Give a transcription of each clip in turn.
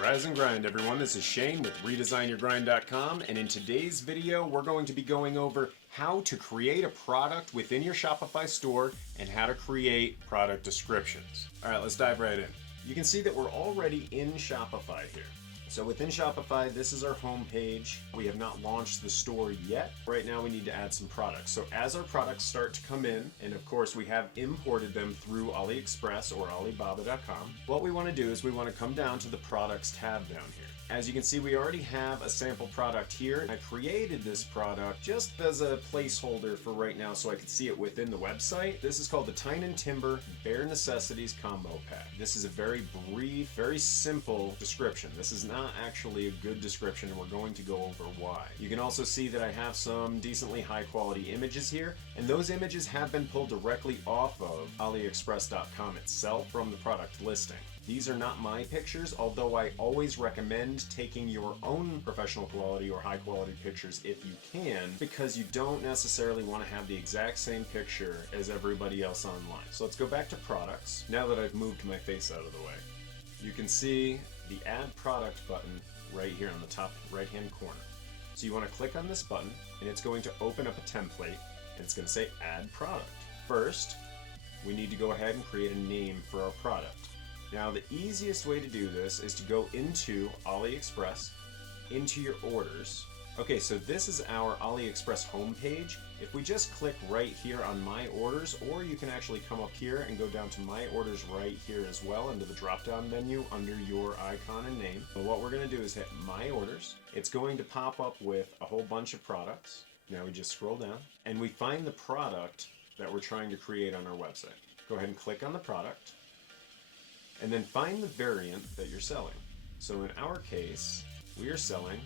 Rise and grind, everyone. This is Shane with ReDesignYourGrind.com, and in today's video, we're going to be going over how to create a product within your Shopify store and how to create product descriptions. All right, let's dive right in. You can see that we're already in Shopify here. So within Shopify, this is our home page. We have not launched the store yet. Right now we need to add some products. So as our products start to come in, and of course we have imported them through AliExpress or Alibaba.com, what we want to do is we want to come down to the products tab down here. As you can see, we already have a sample product here. I created this product just as a placeholder for right now so I could see it within the website. This is called the Tyne & Timber Bare Necessities Combo Pack. This is a very brief, very simple description. This is not actually a good description, and we're going to go over why. You can also see that I have some decently high quality images here, and those images have been pulled directly off of AliExpress.com itself from the product listing. These are not my pictures, although I always recommend taking your own professional quality or high quality pictures if you can, because you don't necessarily want to have the exact same picture as everybody else online. So let's go back to products. Now that I've moved my face out of the way, you can see the Add Product button right here on the top right hand corner. So you want to click on this button, and it's going to open up a template, and it's going to say Add Product. First, we need to go ahead and create a name for our product. Now, the easiest way to do this is to go into AliExpress, into your orders. Okay, so this is our AliExpress homepage. If we just click right here on My Orders, or you can actually come up here and go down to My Orders right here as well under the drop-down menu under your icon and name. So what we're going to do is hit My Orders. It's going to pop up with a whole bunch of products. Now we just scroll down, and we find the product that we're trying to create on our website. Go ahead and click on the product, and then find the variant that you're selling. So in our case, we are selling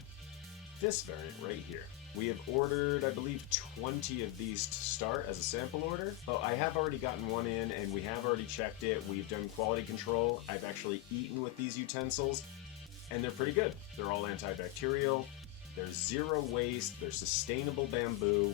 this variant right here. We have ordered, I believe, 20 of these to start as a sample order. Oh, I have already gotten one in, and we have already checked it. We've done quality control. I've actually eaten with these utensils, and they're pretty good. They're all antibacterial. There's zero waste. They're sustainable bamboo.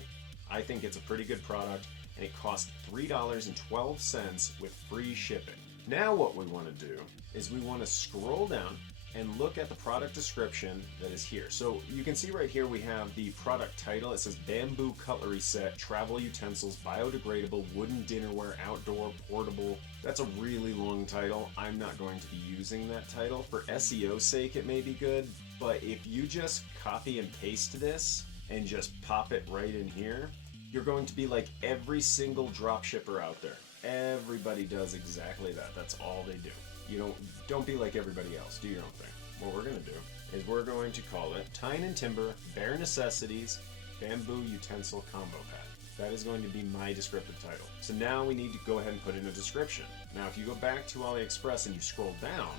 I think it's a pretty good product, and it costs $3.12 with free shipping. Now what we want to do is we want to scroll down and look at the product description that is here. So you can see right here we have the product title. It says Bamboo Cutlery Set, Travel Utensils, Biodegradable, Wooden Dinnerware, Outdoor, Portable. That's a really long title. I'm not going to be using that title. For SEO's sake, it may be good, but if you just copy and paste this and just pop it right in here, you're going to be like every single drop shipper out there. Everybody does exactly that. That's all they do. You don't be like everybody else. Do your own thing. What we're going to do is we're going to call it Tyne & Timber Bare Necessities Bamboo Utensil Combo Pack. That is going to be my descriptive title. So now we need to go ahead and put in a description. Now if you go back to AliExpress and you scroll down,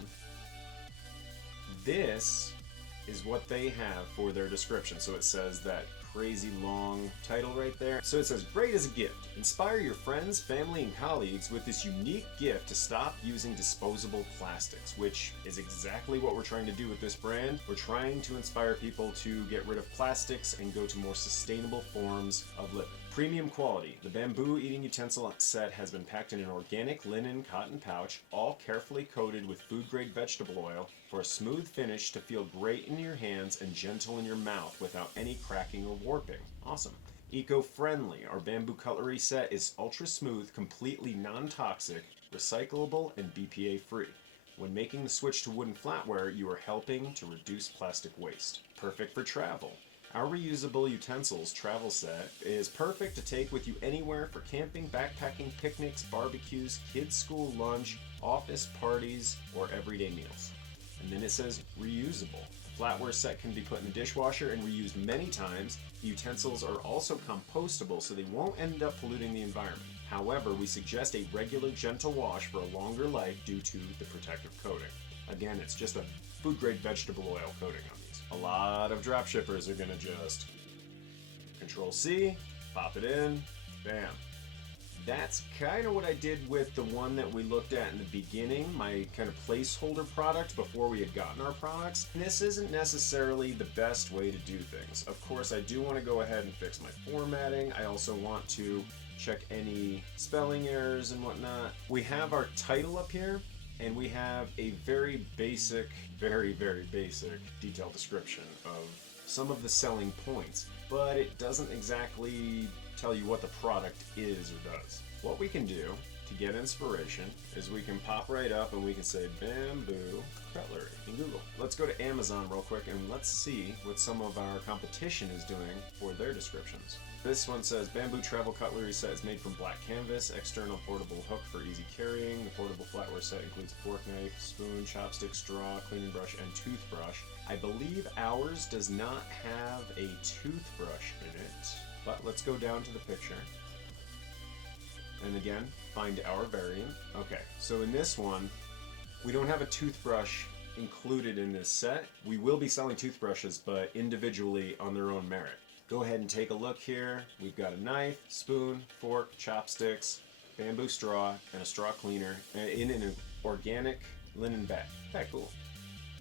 this is what they have for their description. So it says that crazy long title right there. So it says, great as a gift. Inspire your friends, family, and colleagues with this unique gift to stop using disposable plastics, which is exactly what we're trying to do with this brand. We're trying to inspire people to get rid of plastics and go to more sustainable forms of living. Premium quality. The bamboo eating utensil set has been packed in an organic linen cotton pouch, all carefully coated with food-grade vegetable oil for a smooth finish to feel great in your hands and gentle in your mouth without any cracking or warping. Awesome. Eco-friendly. Our bamboo cutlery set is ultra-smooth, completely non-toxic, recyclable, and BPA-free. When making the switch to wooden flatware, you are helping to reduce plastic waste. Perfect for travel. Our reusable utensils travel set is perfect to take with you anywhere for camping, backpacking, picnics, barbecues, kids' school lunch, office parties, or everyday meals. And then it says reusable. The flatware set can be put in the dishwasher and reused many times. The utensils are also compostable, so they won't end up polluting the environment. However, we suggest a regular gentle wash for a longer life due to the protective coating. Again, it's just a food-grade vegetable oil coating on these. A lot of drop shippers are going to just Control-C, pop it in, bam. That's kind of what I did with the one that we looked at in the beginning, my kind of placeholder product before we had gotten our products. And this isn't necessarily the best way to do things. Of course, I do want to go ahead and fix my formatting. I also want to check any spelling errors and whatnot. We have our title up here. And we have a very basic, very basic detailed description of some of the selling points, but it doesn't exactly tell you what the product is or does. What we can do to get inspiration is we can pop right up and we can say bamboo cutlery in Google. Let's go to Amazon real quick and let's see what some of our competition is doing for their descriptions. This one says bamboo travel cutlery set is made from black canvas, external portable hook for easy carrying. The portable flatware set includes a fork, knife, spoon, chopstick, straw, cleaning brush, and toothbrush. I believe ours does not have a toothbrush in it, but let's go down to the picture. And again, find our variant. Okay, so in this one, we don't have a toothbrush included in this set. We will be selling toothbrushes, but individually on their own merit. Go ahead and take a look here. We've got a knife, spoon, fork, chopsticks, bamboo straw, and a straw cleaner in an organic linen bag. Okay, cool.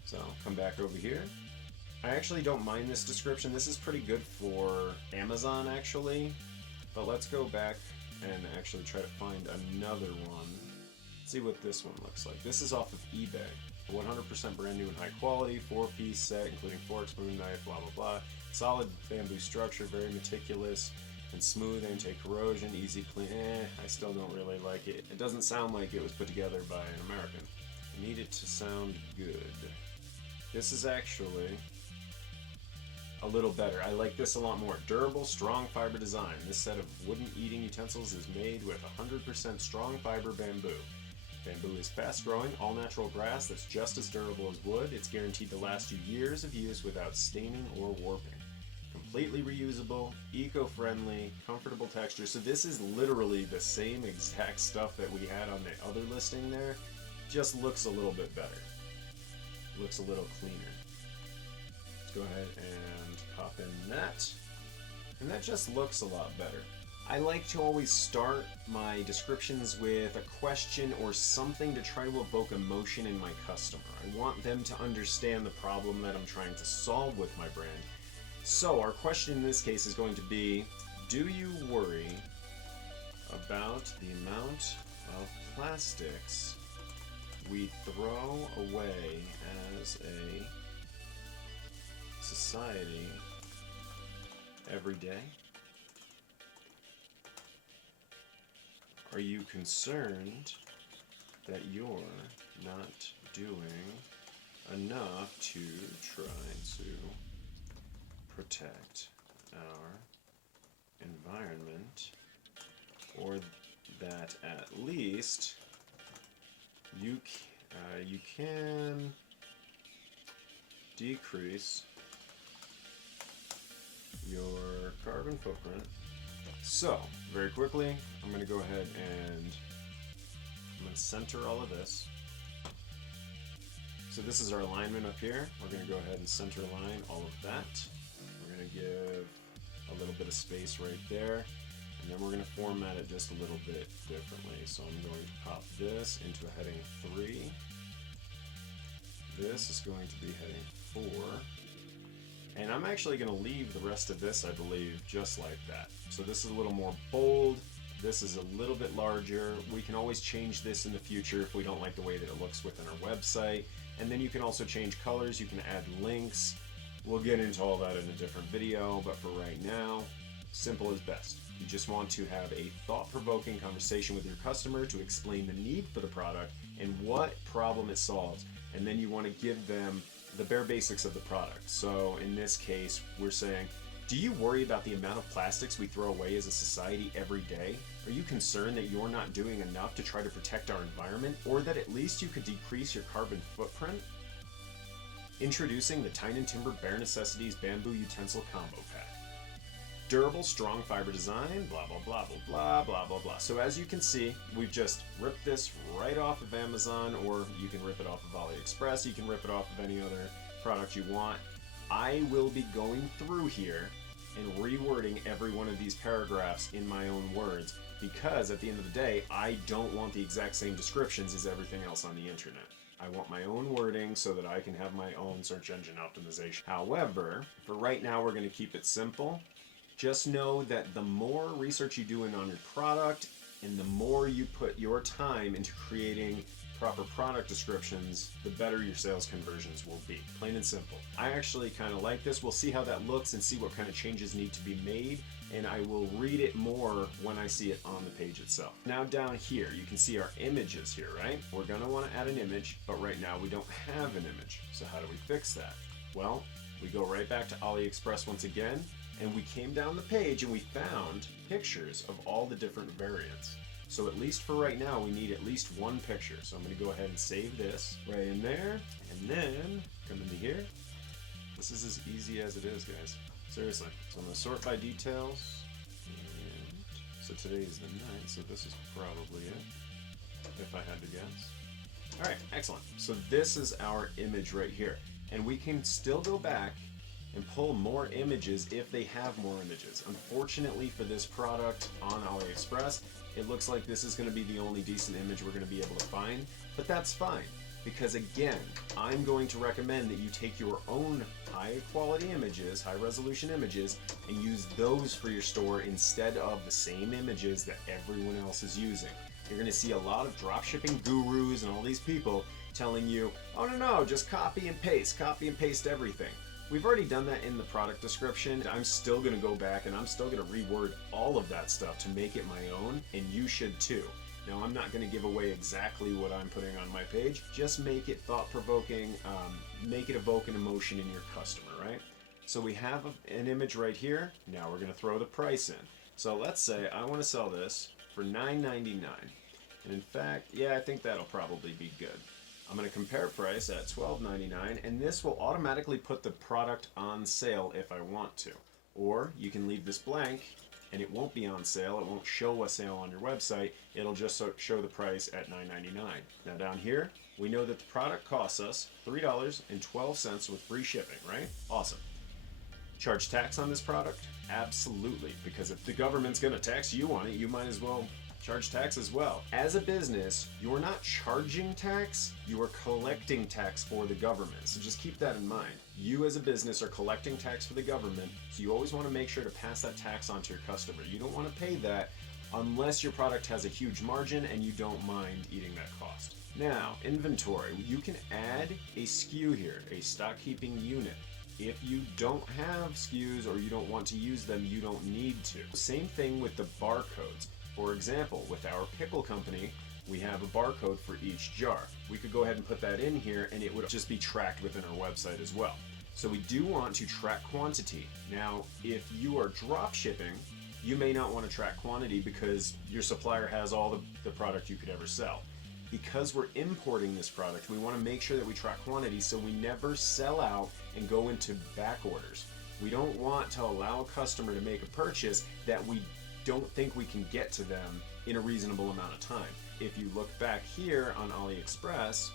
So come back over here. I actually don't mind this description. This is pretty good for Amazon actually, but let's go back and actually try to find another one. See what this one looks like. This is off of eBay. 100% brand new and high quality, 4-piece set including fork, spoon, knife, blah blah blah. Solid bamboo structure, very meticulous and smooth, anti-corrosion, easy clean. I still don't really like it. It doesn't sound like it was put together by an American. I need it to sound good. This is actually a little better. I like this a lot more. Durable, strong fiber design. This set of wooden eating utensils is made with 100% strong fiber bamboo. Bamboo is fast growing, all natural grass that's just as durable as wood. It's guaranteed to last you years of use without staining or warping. Completely reusable, eco-friendly, comfortable texture. So this is literally the same exact stuff that we had on the other listing there, just looks a little bit better. Looks a little cleaner. Let's go ahead and pop in that. And that just looks a lot better. I like to always start my descriptions with a question or something to try to evoke emotion in my customer. I want them to understand the problem that I'm trying to solve with my brand. So our question in this case is going to be, do you worry about the amount of plastics we throw away as a society every day? Are you concerned that you're not doing enough to try to protect our environment, or that at least you can decrease your carbon footprint? So, very quickly, I'm going to go ahead and I'm going to center all of this. So this is our alignment up here. We're going to go ahead and center align all of that. We're going to give a little bit of space right there. And then we're going to format it just a little bit differently. So I'm going to pop this into a heading 3. This is going to be heading 4. And I'm actually going to leave the rest of this, I believe, just like that. So this is a little more bold. This is a little bit larger. We can always change this in the future if we don't like the way that it looks within our website. And then you can also change colors. You can add links. We'll get into all that in a different video. But for right now, simple is best. You just want to have a thought-provoking conversation with your customer to explain the need for the product and what problem it solves. And then you want to give them the bare basics of the product. So in this case, we're saying, do you worry about the amount of plastics we throw away as a society every day? Are you concerned that you're not doing enough to try to protect our environment, or that at least you could decrease your carbon footprint? Introducing the Tyne & Timber Bare Necessities Bamboo Utensil Combo Pack. Durable, strong fiber design, blah, blah, blah, blah, blah, blah, blah, blah. So as you can see, we've just ripped this right off of Amazon, or you can rip it off of AliExpress. You can rip it off of any other product you want. I will be going through here and rewording every one of these paragraphs in my own words, because at the end of the day, I don't want the exact same descriptions as everything else on the internet. I want my own wording so that I can have my own search engine optimization. However, for right now, we're going to keep it simple. Just know that the more research you do on your product and the more you put your time into creating proper product descriptions, the better your sales conversions will be. Plain and simple. I actually kind of like this. We'll see how that looks and see what kind of changes need to be made, and I will read it more when I see it on the page itself. Now down here, you can see our images here, right? We're gonna wanna add an image, but right now we don't have an image. So how do we fix that? Well, we go right back to AliExpress once again, and we came down the page and we found pictures of all the different variants. So at least for right now, we need at least one picture. So I'm gonna go ahead and save this right in there, and then come into here. This is as easy as it is, guys. Seriously. So I'm gonna sort by details, and so today is the 9th, so this is probably it, if I had to guess. All right, excellent. So this is our image right here, and we can still go back and pull more images if they have more images. Unfortunately for this product on AliExpress, it looks like this is going to be the only decent image we're going to be able to find, but that's fine, because again, I'm going to recommend that you take your own high quality images, high resolution images, and use those for your store instead of the same images that everyone else is using. You're going to see a lot of dropshipping gurus and all these people telling you, oh no, just copy and paste everything. We've already done that in the product description. I'm still gonna go back and I'm still gonna reword all of that stuff to make it my own, and you should too. Now, I'm not gonna give away exactly what I'm putting on my page. Just make it thought-provoking, make it evoke an emotion in your customer, right? So we have an image right here. Now we're gonna throw the price in. So let's say I wanna sell this for $9.99. And in fact, yeah, I think that'll probably be good. I'm going to compare price at $12.99, and this will automatically put the product on sale if I want to. Or you can leave this blank and it won't be on sale. It won't show a sale on your website. It'll just show the price at $9.99. Now down here, we know that the product costs us $3.12 with free shipping, right? Awesome. Charge tax on this product? Absolutely, because if the government's going to tax you on it, you might as well charge tax as well. As a business, you're not charging tax, you are collecting tax for the government. So just keep that in mind. You as a business are collecting tax for the government, so you always want to make sure to pass that tax on to your customer. You don't want to pay that unless your product has a huge margin and you don't mind eating that cost. Now, inventory. You can add a SKU here, a stock keeping unit. If you don't have SKUs or you don't want to use them, you don't need to. Same thing with the barcodes. For example, with our pickle company, we have a barcode for each jar. We could go ahead and put that in here and it would just be tracked within our website as well. So we do want to track quantity. Now, if you are drop shipping, you may not want to track quantity because your supplier has all the product you could ever sell. Because we're importing this product, we want to make sure that we track quantity so we never sell out and go into back orders. We don't want to allow a customer to make a purchase that we don't think we can get to them in a reasonable amount of time. If you look back here on AliExpress,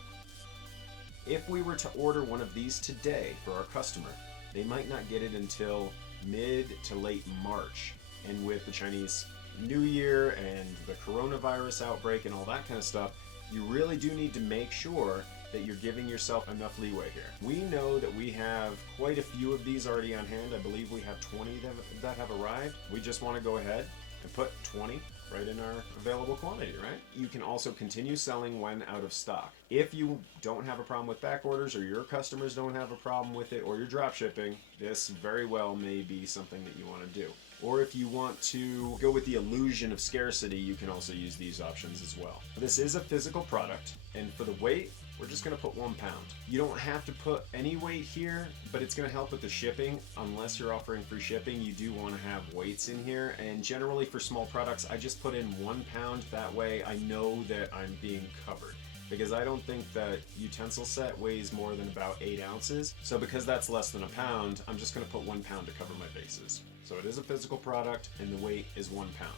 if we were to order one of these today for our customer, they might not get it until mid to late March. And with the Chinese New Year and the coronavirus outbreak and all that kind of stuff, you really do need to make sure that you're giving yourself enough leeway here. We know that we have quite a few of these already on hand. I believe we have 20 that have arrived. We just want to go ahead and put 20 right in our available quantity, right? You can also continue selling when out of stock. If you don't have a problem with back orders, or your customers don't have a problem with it, or you're drop shipping, this very well may be something that you want to do. Or if you want to go with the illusion of scarcity, you can also use these options as well. This is a physical product, and for the weight, we're just gonna put 1 pound. You don't have to put any weight here, but it's gonna help with the shipping. Unless you're offering free shipping, you do wanna have weights in here. And generally for small products, I just put in 1 pound. That way I know that I'm being covered. Because I don't think that utensil set weighs more than about 8 ounces. So because that's less than a pound, I'm just gonna put 1 pound to cover my bases. So it is a physical product and the weight is 1 pound.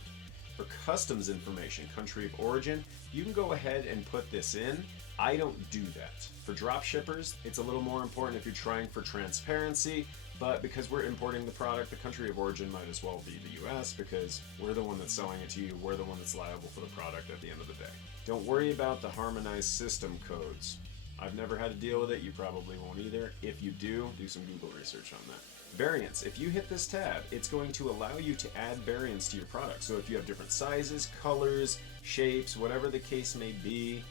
For customs information, country of origin, you can go ahead and put this in. I don't do that. For drop shippers, it's a little more important if you're trying for transparency, but because we're importing the product, the country of origin might as well be the US because we're the one that's selling it to you, we're the one that's liable for the product at the end of the day. Don't worry about the harmonized system codes. I've never had to deal with it, you probably won't either. If you do some Google research on that. Variants. If you hit this tab, it's going to allow you to add variants to your product. So if you have different sizes, colors, shapes, whatever the case may be,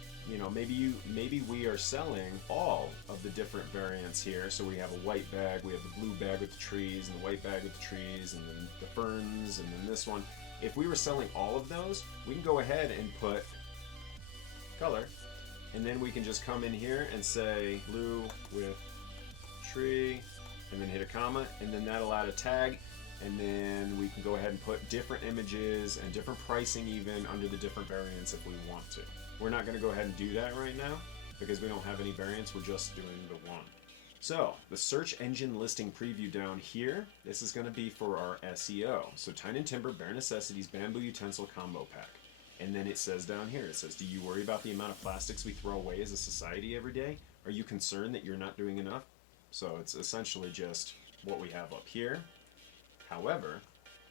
maybe we are selling all of the different variants here. So we have a white bag, we have the blue bag with the trees, and the white bag with the trees, and then the ferns, and then this one. If we were selling all of those, we can go ahead and put color, and then we can just come in here and say blue with tree, and then hit a comma, and then that'll add a tag, and then we can go ahead and put different images and different pricing even under the different variants if we want to. We're not going to go ahead and do that right now because we don't have any variants, we're just doing the one. So the search engine listing preview down here, this is going to be for our SEO. So Tine and Timber Bare Necessities Bamboo Utensil Combo Pack. And then it says down here, it says, do you worry about the amount of plastics we throw away as a society every day? Are you concerned that you're not doing enough? So it's essentially just what we have up here. However,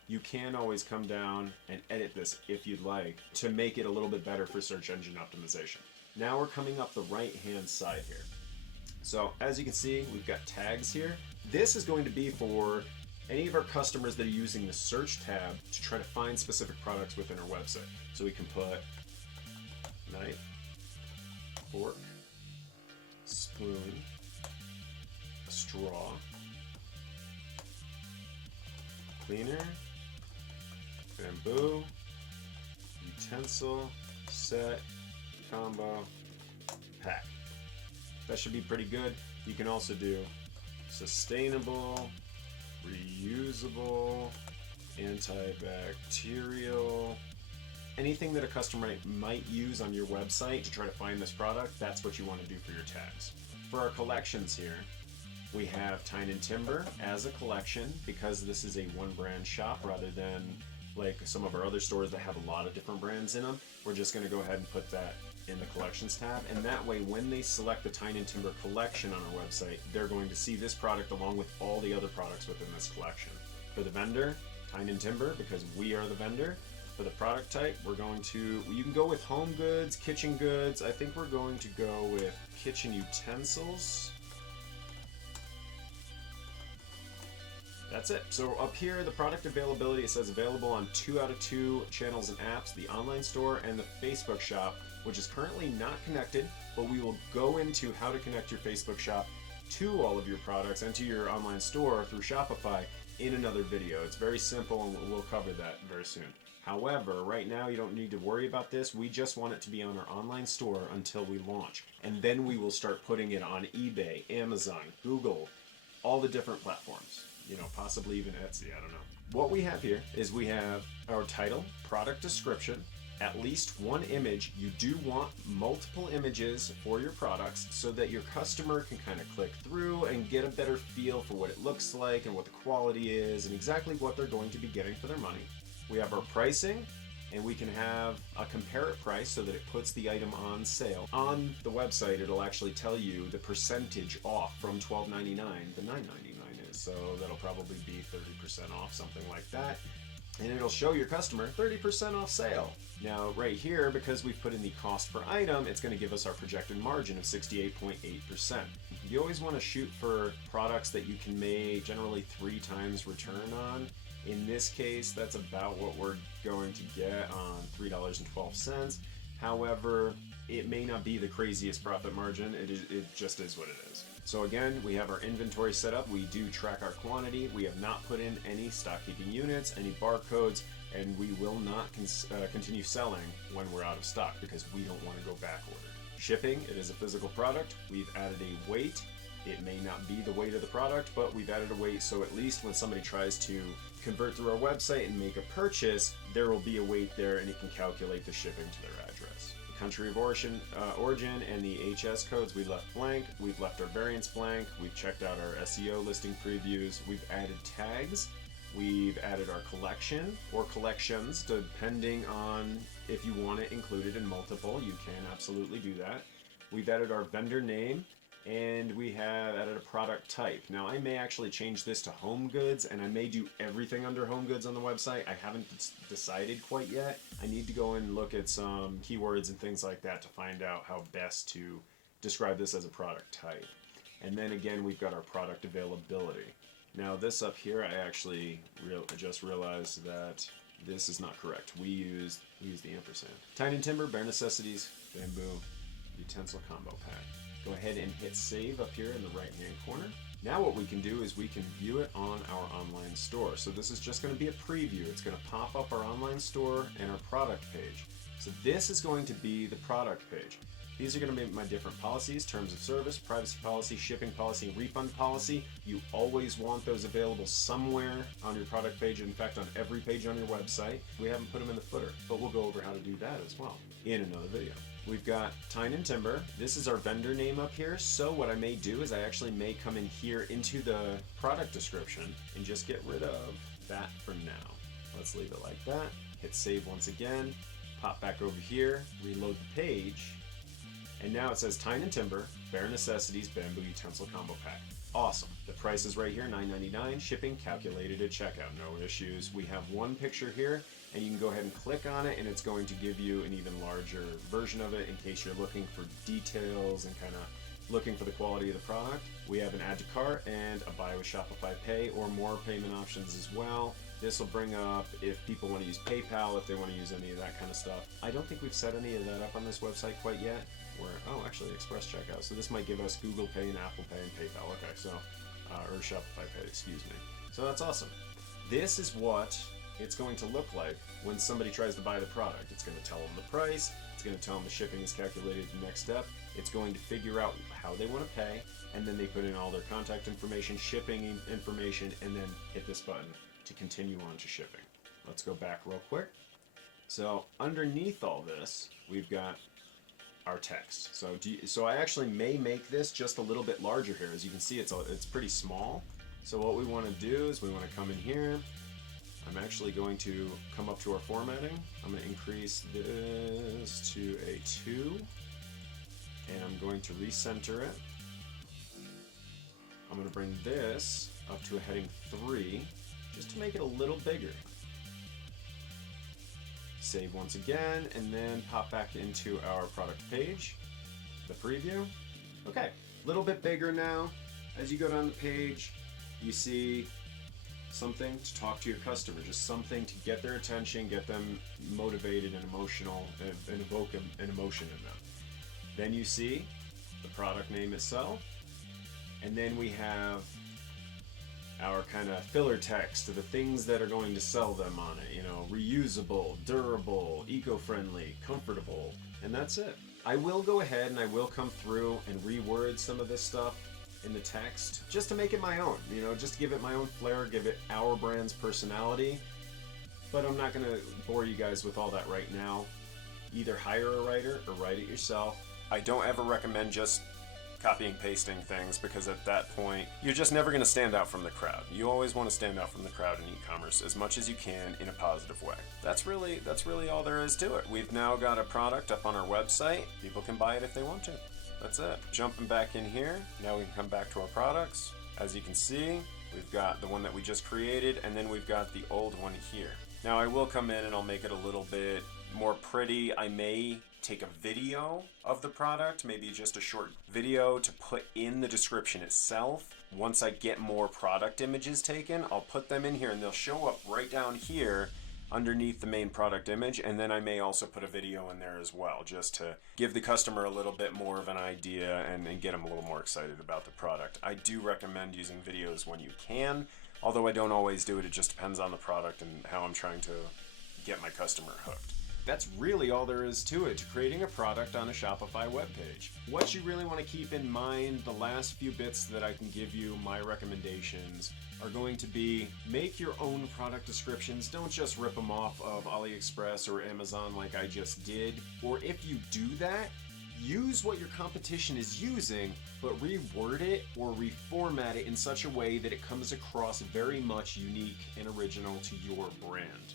you can always come down and edit this if you'd like to make it a little bit better for search engine optimization. Now we're coming up the right hand side here. So as you can see, we've got tags here. This is going to be for any of our customers that are using the search tab to try to find specific products within our website. So we can put knife, fork, spoon, a straw, cleaner, bamboo, utensil, set, combo, pack. That should be pretty good. You can also do sustainable, reusable, antibacterial, anything that a customer might use on your website to try to find this product, that's what you want to do for your tags. For our collections here, we have Tine and Timber as a collection because this is a one brand shop rather than like some of our other stores that have a lot of different brands in them. We're just going to go ahead and put that in the collections tab, and that way when they select the Tine and Timber collection on our website, they're going to see this product along with all the other products within this collection. For the vendor, Tine and Timber, because we are the vendor. For the product type, you can go with home goods, kitchen goods. I think we're going to go with kitchen utensils. That's it. So up here, the product availability, it says available on 2 out of 2 channels and apps, the online store and the Facebook shop, which is currently not connected, but we will go into how to connect your Facebook shop to all of your products and to your online store through Shopify in another video. It's very simple and we'll cover that very soon. However, right now you don't need to worry about this. We just want it to be on our online store until we launch. And then we will start putting it on eBay, Amazon, Google, all the different platforms. Possibly even Etsy, I don't know. What we have here is we have our title, product description, at least one image. You do want multiple images for your products so that your customer can kind of click through and get a better feel for what it looks like and what the quality is and exactly what they're going to be getting for their money. We have our pricing, and we can have a compare it price so that it puts the item on sale. On the website, it'll actually tell you the percentage off from $12.99 to $9.99 is. So that'll probably be 30% off, something like that. And it'll show your customer 30% off sale. Now, right here, because we've put in the cost per item, it's going to give us our projected margin of 68.8%. You always want to shoot for products that you can make generally 3 times return on. In this case, that's about what we're going to get on $3.12. However, it may not be the craziest profit margin. It just is what it is. So again, we have our inventory set up. We do track our quantity. We have not put in any stock keeping units, any barcodes, and we will not continue selling when we're out of stock because we don't want to go back ordered. Shipping, it is a physical product. We've added a weight. It may not be the weight of the product, but we've added a weight so at least when somebody tries to convert through our website and make a purchase, there will be a weight there and it can calculate the shipping to their address. The country of origin and the HS codes we left blank. We've left our variants blank. We've checked out our SEO listing previews. We've added tags. We've added our collection or collections depending on if you want it included in multiple. You can absolutely do that. We've added our vendor name. And we have added a product type. Now I may actually change this to home goods and I may do everything under home goods on the website. I haven't decided quite yet. I need to go and look at some keywords and things like that to find out how best to describe this as a product type. And then again, we've got our product availability. Now this up here, I actually just realized that this is not correct. We use the ampersand. Tine and Timber, Bare Necessities, Bamboo, utensil combo pack. Go ahead and hit save up here in the right hand corner. Now what we can do is we can view it on our online store. So this is just going to be a preview. It's going to pop up our online store and our product page. So this is going to be the product page. These are going to be my different policies: terms of service, privacy policy, shipping policy, and refund policy. You always want those available somewhere on your product page. In fact, on every page on your website. We haven't put them in the footer, but we'll go over how to do that as well in another video. We've got Tyne and Timber. This is our vendor name up here. So what I may do is I actually may come in here into the product description and just get rid of that for now. Let's leave it like that. Hit save once again. Pop back over here, reload the page. And now it says Tyne and Timber, Bare Necessities Bamboo Utensil Combo Pack. Awesome. The price is right here, $9.99. Shipping calculated at checkout. No issues. We have one picture here, and you can go ahead and click on it, and it's going to give you an even larger version of it in case you're looking for details and kind of looking for the quality of the product. We have an add to cart and a buy with Shopify Pay or more payment options as well. This will bring up if people want to use PayPal, if they want to use any of that kind of stuff. I don't think we've set any of that up on this website quite yet. Oh, actually Express Checkout. So this might give us Google Pay and Apple Pay and PayPal. Okay, so, or Shopify Pay, excuse me. So that's awesome. This is what it's going to look like when somebody tries to buy the product. It's going to tell them the price. It's going to tell them the shipping is calculated the next step. It's going to figure out how they want to pay, and then they put in all their contact information, shipping information, and then hit this button to continue on to shipping. Let's go back real quick. So underneath all this, we've got our text. So I actually may make this just a little bit larger here. As you can see, it's pretty small. So what we want to do is we want to come in here. I'm actually going to come up to our formatting. I'm going to increase this to a 2, and I'm going to recenter it. I'm going to bring this up to a heading 3, just to make it a little bigger. Save once again, and then pop back into our product page, the preview. Okay, a little bit bigger now. As you go down the page, you see something to talk to your customer, just something to get their attention, get them motivated and emotional, and evoke an emotion in them. Then you see the product name itself, and then we have our kind of filler text to the things that are going to sell them on it, you know, reusable, durable, eco-friendly, comfortable, and that's it. I will go ahead and I will come through and reword some of this stuff in the text just to make it my own, you know, just to give it my own flair, give it our brand's personality, but I'm not going to bore you guys with all that right now. Either hire a writer or write it yourself. I don't ever recommend just copying, pasting things, because at that point you're just never going to stand out from the crowd. You always want to stand out from the crowd in e-commerce as much as you can in a positive way. That's really all there is to it. We've now got a product up on our website. People can buy it if they want to. That's it. Jumping back in here, now we can come back to our products. As you can see, we've got the one that we just created, and then we've got the old one here. Now I will come in and I'll make it a little bit more pretty. I may take a video of the product, maybe just a short video to put in the description itself. Once I get more product images taken, I'll put them in here and they'll show up right down here underneath the main product image, and then I may also put a video in there as well, just to give the customer a little bit more of an idea and get them a little more excited about the product. I do recommend using videos when you can, although I don't always do it. It just depends on the product and how I'm trying to get my customer hooked. That's really all there is to it, to creating a product on a Shopify webpage. What you really want to keep in mind, the last few bits that I can give you, my recommendations, are going to be make your own product descriptions. Don't just rip them off of AliExpress or Amazon like I just did. Or if you do that, use what your competition is using, but reword it or reformat it in such a way that it comes across very much unique and original to your brand.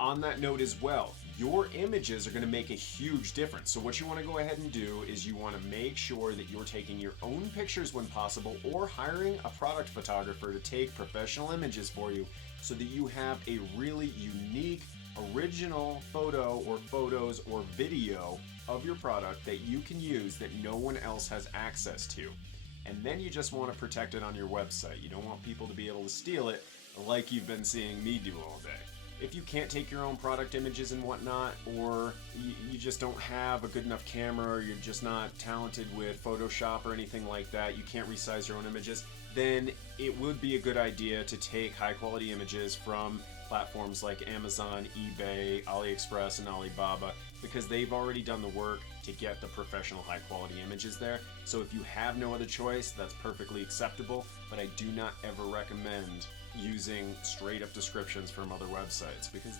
On that note as well, your images are going to make a huge difference. So what you want to go ahead and do is you want to make sure that you're taking your own pictures when possible, or hiring a product photographer to take professional images for you so that you have a really unique, original photo or photos or video of your product that you can use that no one else has access to. And then you just want to protect it on your website. You don't want people to be able to steal it like you've been seeing me do all day. if you can't take your own product images and whatnot, or you just don't have a good enough camera, or you're just not talented with Photoshop or anything like that, you can't resize your own images, then it would be a good idea to take high quality images from platforms like Amazon, eBay, AliExpress, and Alibaba, because they've already done the work to get the professional high quality images there. So if you have no other choice, that's perfectly acceptable, but I do not ever recommend using straight up descriptions from other websites, because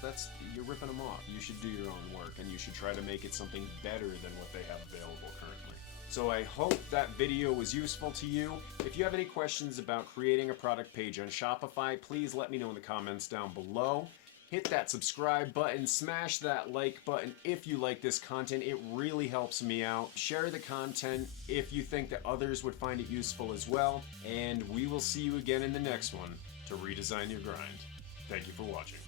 you're ripping them off. You should do your own work, and you should try to make it something better than what they have available currently. So I hope that video was useful to you. If you have any questions about creating a product page on Shopify, please let me know in the comments down below. Hit that subscribe button, smash that like button if you like this content. It really helps me out. Share the content if you think that others would find it useful as well. And we will see you again in the next one to redesign your grind. Thank you for watching.